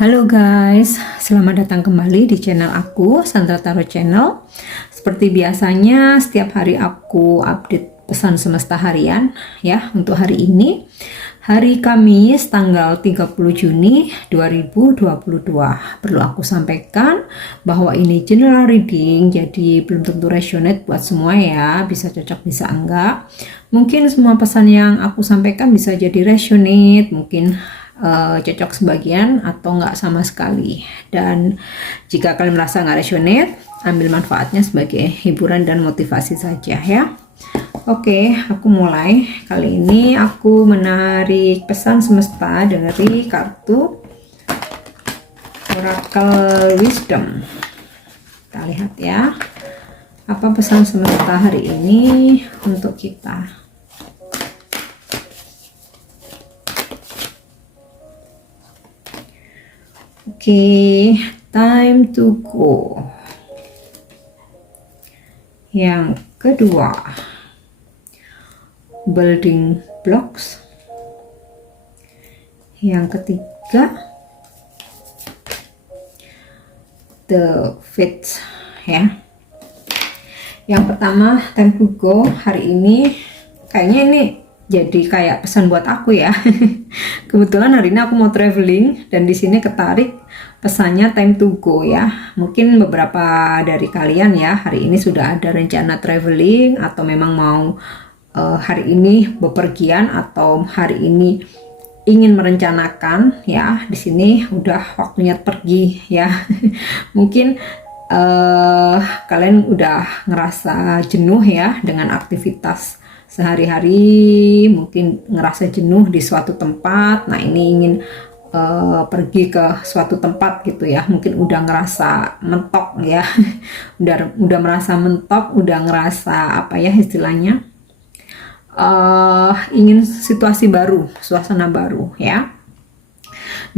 Halo guys, selamat datang kembali di channel aku, Sandra Tarot Channel. Seperti biasanya, setiap hari aku update pesan semesta harian ya. Untuk hari ini, hari Kamis tanggal 30 Juni 2022. Perlu aku sampaikan bahwa ini general reading, jadi belum tentu resonate buat semua ya. Bisa cocok, bisa enggak. Mungkin semua pesan yang aku sampaikan bisa jadi resonate, mungkin cocok sebagian atau nggak sama sekali. Dan jika kalian merasa nggak resonate, ambil manfaatnya sebagai hiburan dan motivasi saja ya. Oke, aku mulai. Kali ini aku menarik pesan semesta dari kartu Oracle Wisdom. Kita lihat ya, apa pesan semesta hari ini untuk kita. Oke, time to go. Yang kedua, building blocks. Yang ketiga, the fates ya. Yang pertama, time to go hari ini kayaknya ini jadi kayak pesan buat aku ya. Kebetulan hari ini aku mau traveling dan di sini ketarik pesannya time to go ya. Mungkin beberapa dari kalian ya hari ini sudah ada rencana traveling atau memang mau hari ini bepergian atau hari ini ingin merencanakan ya. Di sini udah waktunya pergi ya. Mungkin kalian udah ngerasa jenuh ya dengan aktivitas sehari-hari, mungkin ngerasa jenuh di suatu tempat. Nah ini ingin pergi ke suatu tempat gitu ya, mungkin udah ngerasa mentok ya. udah merasa mentok, udah ngerasa apa ya istilahnya, ingin situasi baru, suasana baru ya,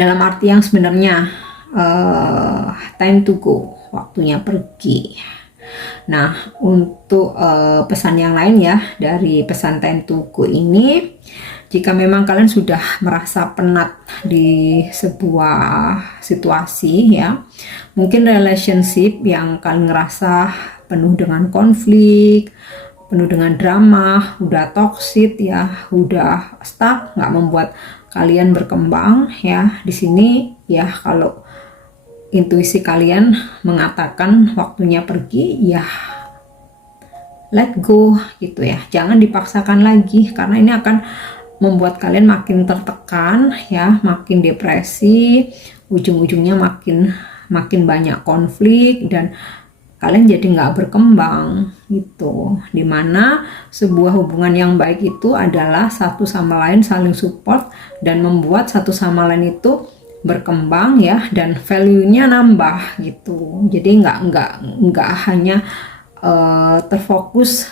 dalam arti yang sebenarnya time to go, waktunya pergi. Nah, untuk pesan yang lain ya dari pesan time to go ini, jika memang kalian sudah merasa penat di sebuah situasi ya, mungkin relationship yang kalian ngerasa penuh dengan konflik, penuh dengan drama, udah toxic ya, udah stuck, nggak membuat kalian berkembang ya. Di sini ya, kalau intuisi kalian mengatakan waktunya pergi ya, let go gitu ya, jangan dipaksakan lagi, karena ini akan membuat kalian makin tertekan ya, makin depresi, ujung-ujungnya makin banyak konflik dan kalian jadi nggak berkembang gitu. Dimana sebuah hubungan yang baik itu adalah satu sama lain saling support dan membuat satu sama lain itu berkembang ya, dan value-nya nambah gitu. Jadi nggak hanya terfokus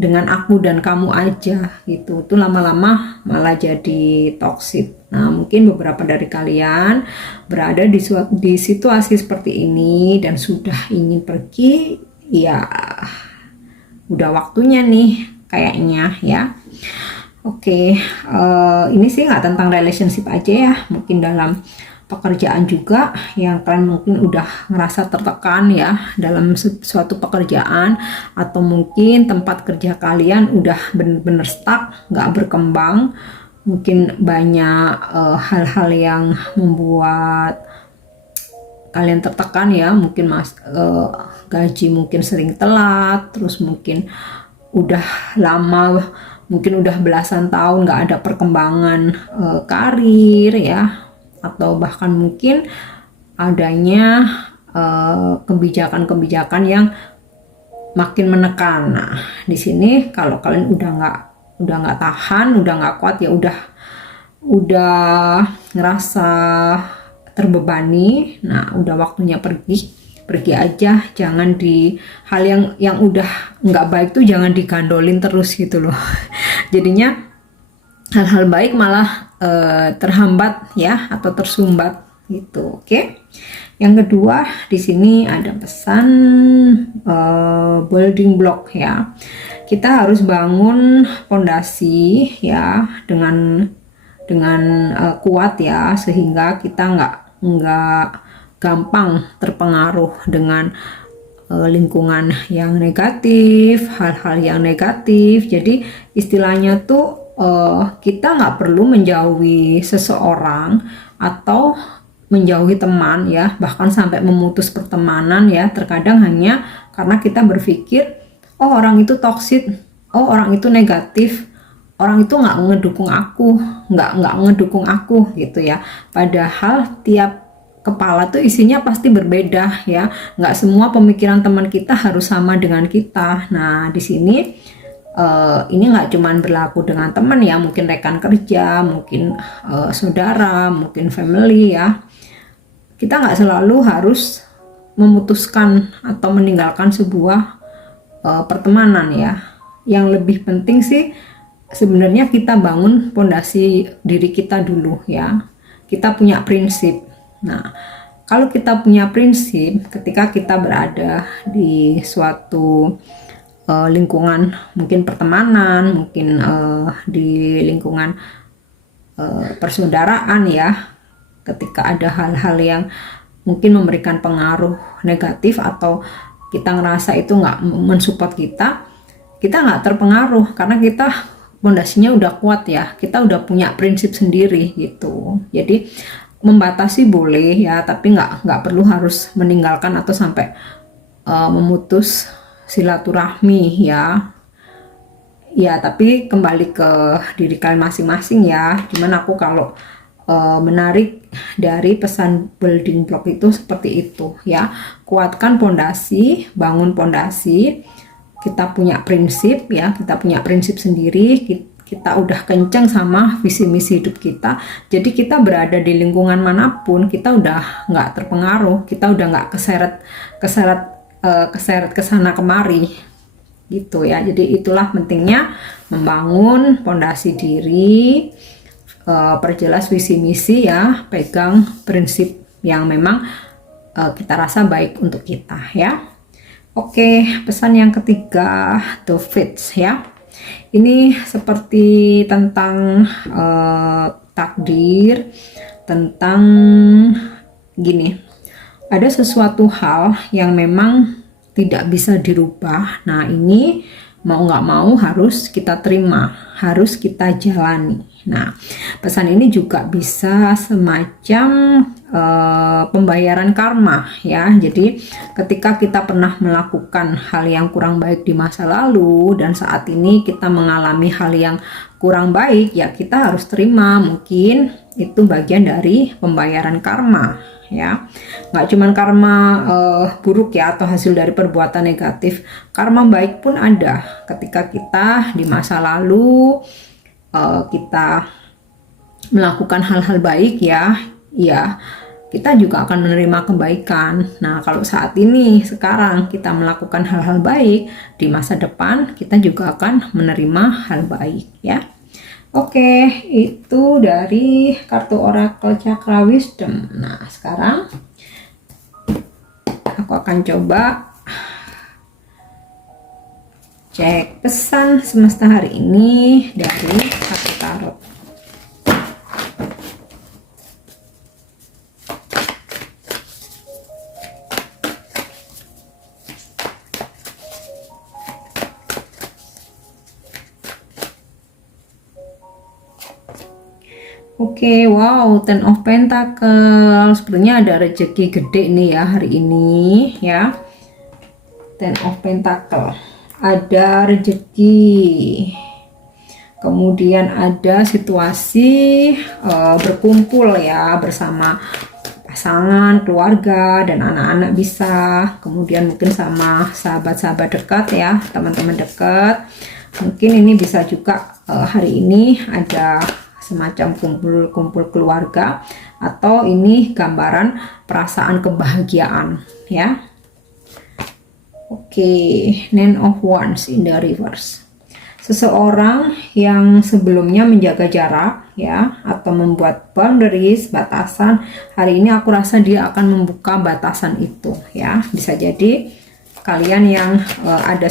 dengan aku dan kamu aja gitu. Itu lama-lama malah jadi toxic. Nah, mungkin beberapa dari kalian berada di situasi seperti ini dan sudah ingin pergi, ya udah waktunya nih kayaknya ya. Oke, ini sih nggak tentang relationship aja ya, mungkin dalam pekerjaan juga yang kalian mungkin udah ngerasa tertekan ya dalam suatu pekerjaan, atau mungkin tempat kerja kalian udah bener-bener stuck, nggak berkembang, mungkin banyak hal-hal yang membuat kalian tertekan ya, mungkin gaji mungkin sering telat, terus mungkin udah lama, mungkin udah belasan tahun nggak ada perkembangan karir ya, atau bahkan mungkin adanya kebijakan-kebijakan yang makin menekan. Nah, di sini kalau kalian udah nggak tahan, udah nggak kuat ya, udah ngerasa terbebani. Nah, udah waktunya pergi aja, jangan di hal yang udah nggak baik tuh jangan digandolin terus gitu loh. Jadinya hal-hal baik malah terhambat ya, atau tersumbat gitu. Oke. Yang kedua, di sini ada pesan building block ya. Kita harus bangun fondasi ya dengan kuat ya, sehingga kita nggak nggak gampang terpengaruh dengan lingkungan yang negatif, hal-hal yang negatif. Jadi istilahnya tuh kita nggak perlu menjauhi seseorang atau menjauhi teman ya, bahkan sampai memutus pertemanan ya, terkadang hanya karena kita berpikir oh orang itu toksik, oh orang itu negatif, orang itu nggak ngedukung aku, nggak ngedukung aku gitu ya. Padahal tiap kepala tuh isinya pasti berbeda ya, nggak semua pemikiran teman kita harus sama dengan kita. Nah di sini ini nggak cuman berlaku dengan teman ya, mungkin rekan kerja, mungkin saudara, mungkin family ya. Kita nggak selalu harus memutuskan atau meninggalkan sebuah pertemanan ya. Yang lebih penting sih sebenarnya kita bangun pondasi diri kita dulu ya. Kita punya prinsip. Nah, kalau kita punya prinsip ketika kita berada di suatu lingkungan, mungkin pertemanan, mungkin di lingkungan persaudaraan ya, ketika ada hal-hal yang mungkin memberikan pengaruh negatif atau kita ngerasa itu nggak mensupport kita nggak terpengaruh karena kita pondasinya udah kuat ya, kita udah punya prinsip sendiri gitu. Jadi membatasi boleh ya, tapi nggak perlu harus meninggalkan atau sampai memutus silaturahmi ya. Ya tapi kembali ke diri kalian masing-masing ya. Cuman aku kalau menarik dari pesan building block itu seperti itu ya, kuatkan pondasi, bangun pondasi, kita punya prinsip ya, kita punya prinsip sendiri, kita udah kenceng sama visi misi hidup kita, jadi kita berada di lingkungan manapun kita udah nggak terpengaruh, kita udah nggak keseret kesana kemari gitu ya. Jadi itulah pentingnya membangun pondasi diri, perjelas visi misi ya, pegang prinsip yang memang kita rasa baik untuk kita ya. Oke, pesan yang ketiga, the fits ya. Ini seperti tentang takdir, tentang gini, ada sesuatu hal yang memang tidak bisa dirubah. Nah ini mau nggak mau harus kita terima, harus kita jalani. Nah pesan ini juga bisa semacam pembayaran karma ya. Jadi ketika kita pernah melakukan hal yang kurang baik di masa lalu dan saat ini kita mengalami hal yang kurang baik ya, kita harus terima. Mungkin itu bagian dari pembayaran karma ya. Nggak cuman karma buruk ya atau hasil dari perbuatan negatif, karma baik pun ada. Ketika kita di masa lalu kita melakukan hal-hal baik ya, kita juga akan menerima kebaikan. Nah kalau saat ini sekarang kita melakukan hal-hal baik, di masa depan kita juga akan menerima hal baik ya. Oke, itu dari kartu Oracle Chakra Wisdom. Nah, sekarang aku akan coba cek pesan semesta hari ini dari kartu tarot. Oke, wow, Ten of Pentacles. Sepertinya ada rezeki gede nih ya hari ini ya. Ten of Pentacles. Ada rezeki. Kemudian ada situasi berkumpul ya bersama pasangan, keluarga, dan anak-anak bisa. Kemudian mungkin sama sahabat-sahabat dekat ya, teman-teman dekat. Mungkin ini bisa juga hari ini ada semacam kumpul-kumpul keluarga, atau ini gambaran perasaan kebahagiaan ya. Oke, Nine of Wands in the reverse. Seseorang yang sebelumnya menjaga jarak ya, atau membuat boundaries, batasan, hari ini aku rasa dia akan membuka batasan itu ya. Bisa jadi kalian yang ada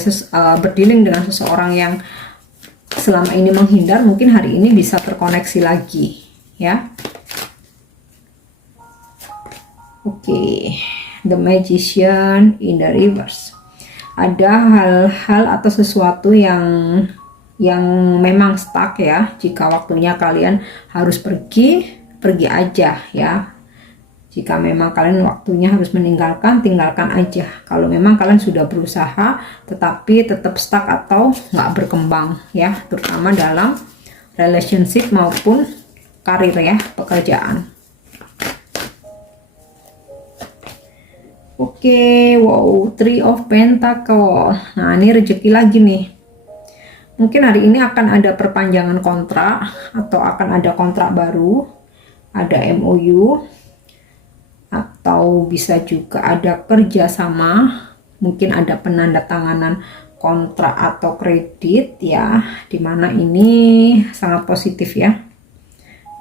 berdealing dengan seseorang yang selama ini menghindar, mungkin hari ini bisa terkoneksi lagi ya. Oke, the magician in the reverse. Ada hal-hal atau sesuatu yang memang stuck ya. Jika waktunya kalian harus pergi aja ya. Jika memang kalian waktunya harus meninggalkan, tinggalkan aja. Kalau memang kalian sudah berusaha tetapi tetap stuck atau nggak berkembang ya, terutama dalam relationship maupun karir ya, pekerjaan. Oke, wow, Three of Pentacle. Nah, ini rezeki lagi nih. Mungkin hari ini akan ada perpanjangan kontrak atau akan ada kontrak baru, ada MOU, atau bisa juga ada kerjasama, mungkin ada penandatanganan kontrak atau kredit ya, dimana ini sangat positif ya.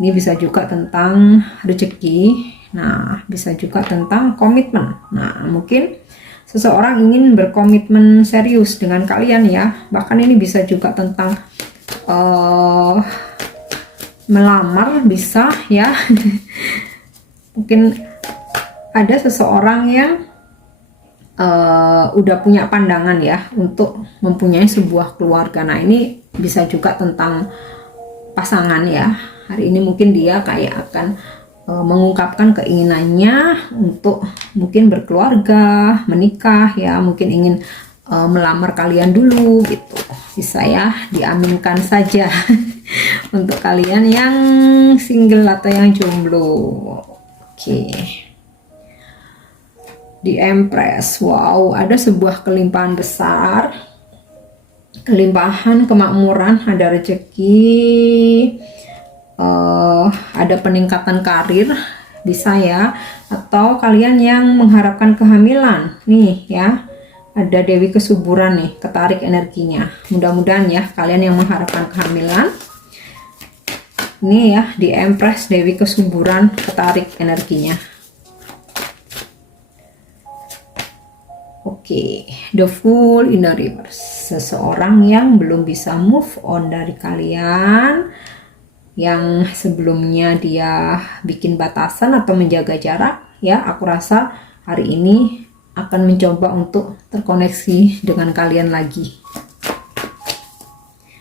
Ini bisa juga tentang rezeki. Nah, bisa juga tentang komitmen. Nah, mungkin seseorang ingin berkomitmen serius dengan kalian ya. Bahkan ini bisa juga tentang melamar, bisa ya. Mungkin ada seseorang yang udah punya pandangan ya untuk mempunyai sebuah keluarga. Nah, ini bisa juga tentang pasangan ya. Hari ini mungkin dia kayak akan mengungkapkan keinginannya untuk mungkin berkeluarga, menikah ya, mungkin ingin melamar kalian dulu gitu. Bisa ya, diaminkan saja untuk kalian yang single atau yang jomblo. Oke. The Empress. Wow, ada sebuah kelimpahan besar. Kelimpahan, kemakmuran, ada rezeki, ada peningkatan karir, bisa ya, atau kalian yang mengharapkan kehamilan nih ya, ada Dewi Kesuburan nih, ketarik energinya. Mudah-mudahan ya kalian yang mengharapkan kehamilan ini ya, di Empress, Dewi Kesuburan, ketarik energinya. Oke, the Fool in the reverse. Seseorang yang belum bisa move on dari kalian, yang sebelumnya dia bikin batasan atau menjaga jarak ya, aku rasa hari ini akan mencoba untuk terkoneksi dengan kalian lagi.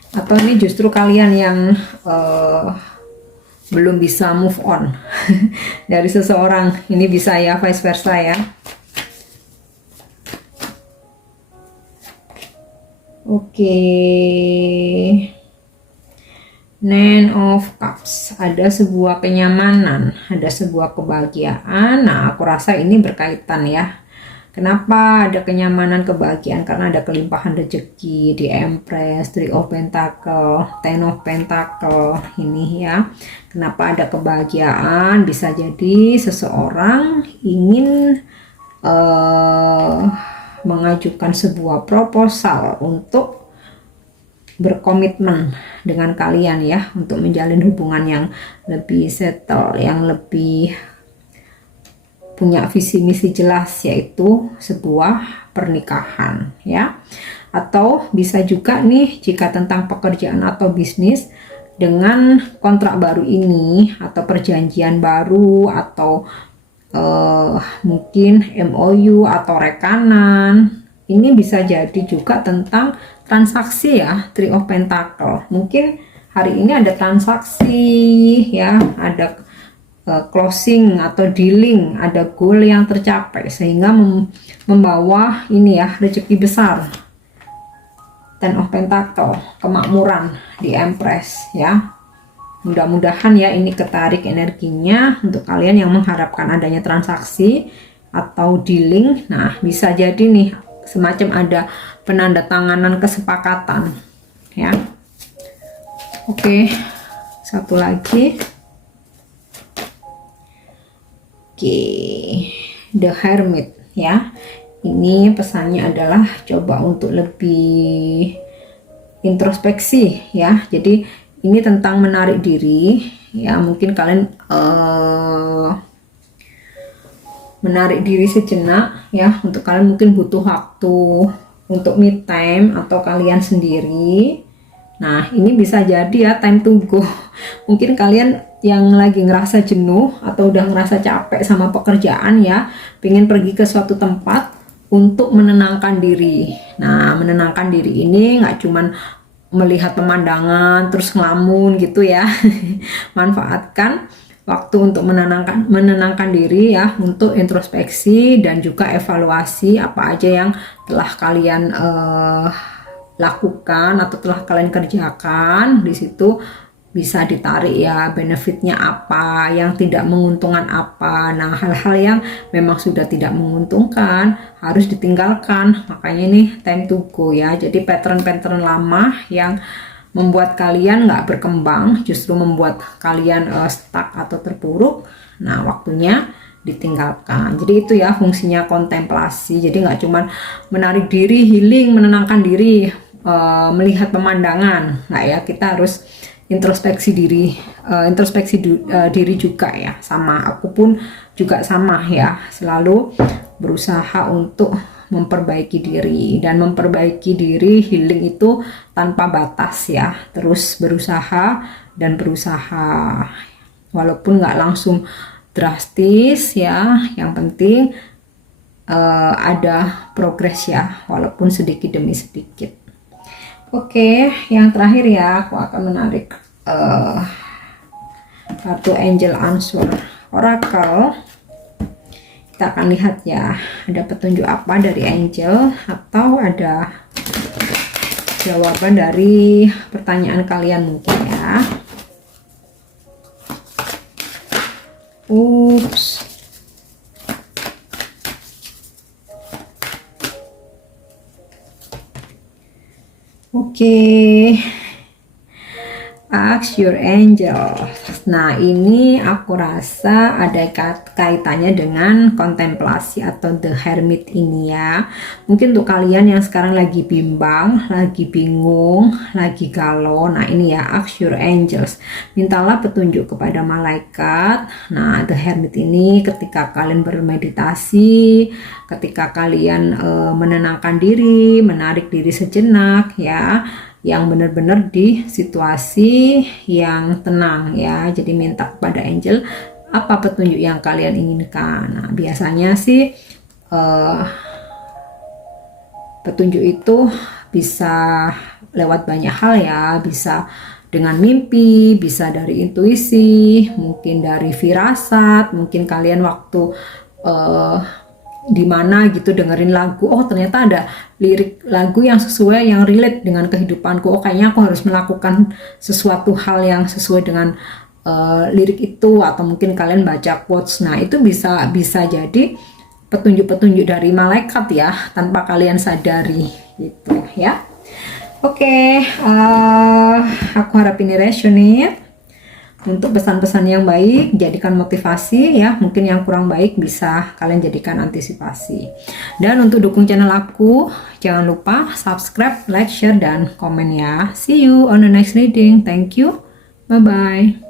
Atau ini justru kalian yang belum bisa move on dari seseorang, ini bisa ya, vice versa ya. Oke. Nine of Cups, ada sebuah kenyamanan, ada sebuah kebahagiaan. Nah, aku rasa ini berkaitan ya. Kenapa ada kenyamanan, kebahagiaan? Karena ada kelimpahan rezeki di Empress, Three of Pentacle, Ten of Pentacle ini ya. Kenapa ada kebahagiaan? Bisa jadi seseorang ingin mengajukan sebuah proposal untuk berkomitmen dengan kalian ya, untuk menjalin hubungan yang lebih settle, yang lebih punya visi misi jelas, yaitu sebuah pernikahan ya. Atau bisa juga nih, jika tentang pekerjaan atau bisnis, dengan kontrak baru ini atau perjanjian baru atau mungkin MOU atau rekanan, ini bisa jadi juga tentang transaksi ya, Three of Pentacle. Mungkin hari ini ada transaksi ya, ada closing atau dealing, ada goal yang tercapai sehingga membawa ini ya, rezeki besar. Ten of Pentacle, kemakmuran di Empress ya. Mudah-mudahan ya ini ketarik energinya untuk kalian yang mengharapkan adanya transaksi atau dealing. Nah, bisa jadi nih semacam ada penandatanganan kesepakatan ya. Oke, satu lagi. Oke, The Hermit ya. Ini pesannya adalah coba untuk lebih introspeksi ya. Jadi ini tentang menarik diri ya. Mungkin kalian menarik diri sejenak ya, untuk kalian mungkin butuh waktu untuk me time atau kalian sendiri. Nah, ini bisa jadi ya time to go. Mungkin kalian yang lagi ngerasa jenuh atau udah ngerasa capek sama pekerjaan ya, pengen pergi ke suatu tempat untuk menenangkan diri. Nah, menenangkan diri ini nggak cuman melihat pemandangan terus ngelamun gitu ya. Manfaatkan waktu untuk menenangkan diri ya, untuk introspeksi dan juga evaluasi apa aja yang telah kalian lakukan atau telah kalian kerjakan. Di situ bisa ditarik ya, benefitnya apa, yang tidak menguntungkan apa. Nah, hal-hal yang memang sudah tidak menguntungkan harus ditinggalkan. Makanya ini time to go ya. Jadi pattern-pattern lama yang membuat kalian nggak berkembang, justru membuat kalian stuck atau terpuruk. Nah, waktunya ditinggalkan. Jadi itu ya fungsinya kontemplasi. Jadi nggak cuman menarik diri, healing, menenangkan diri, melihat pemandangan. Nggak ya, kita harus introspeksi diri, diri juga ya. Sama aku pun juga sama ya, selalu berusaha untuk memperbaiki diri. Dan memperbaiki diri, healing itu tanpa batas ya, terus berusaha dan berusaha, walaupun nggak langsung drastis ya, yang penting ada progres ya, walaupun sedikit demi sedikit. Oke, yang terakhir ya, aku akan menarik kartu Angel Answer Oracle. Kita akan lihat ya, ada petunjuk apa dari Angel atau ada jawaban dari pertanyaan kalian mungkin ya. Ups. Oke. Ask your angel. Nah, ini aku rasa ada kaitannya dengan kontemplasi atau the hermit ini ya. Mungkin untuk kalian yang sekarang lagi bimbang, lagi bingung, lagi galau. Nah, ini ya, ask your angels. Mintalah petunjuk kepada malaikat. Nah, the hermit ini ketika kalian bermeditasi, ketika kalian menenangkan diri, menarik diri sejenak ya, yang benar-benar di situasi yang tenang ya. Jadi minta kepada angel apa petunjuk yang kalian inginkan. Nah, biasanya sih petunjuk itu bisa lewat banyak hal ya, bisa dengan mimpi, bisa dari intuisi, mungkin dari firasat, mungkin kalian waktu di mana gitu dengerin lagu, oh ternyata ada lirik lagu yang sesuai, yang relate dengan kehidupanku, oh kayaknya aku harus melakukan sesuatu hal yang sesuai dengan lirik itu, atau mungkin kalian baca quotes. Nah, itu bisa jadi petunjuk-petunjuk dari malaikat ya, tanpa kalian sadari gitu ya. Oke, aku harap ini resonate. Untuk pesan-pesan yang baik, jadikan motivasi ya. Mungkin yang kurang baik bisa kalian jadikan antisipasi. Dan untuk dukung channel aku, jangan lupa subscribe, like, share, dan komen ya. See you on the next reading. Thank you. Bye-bye.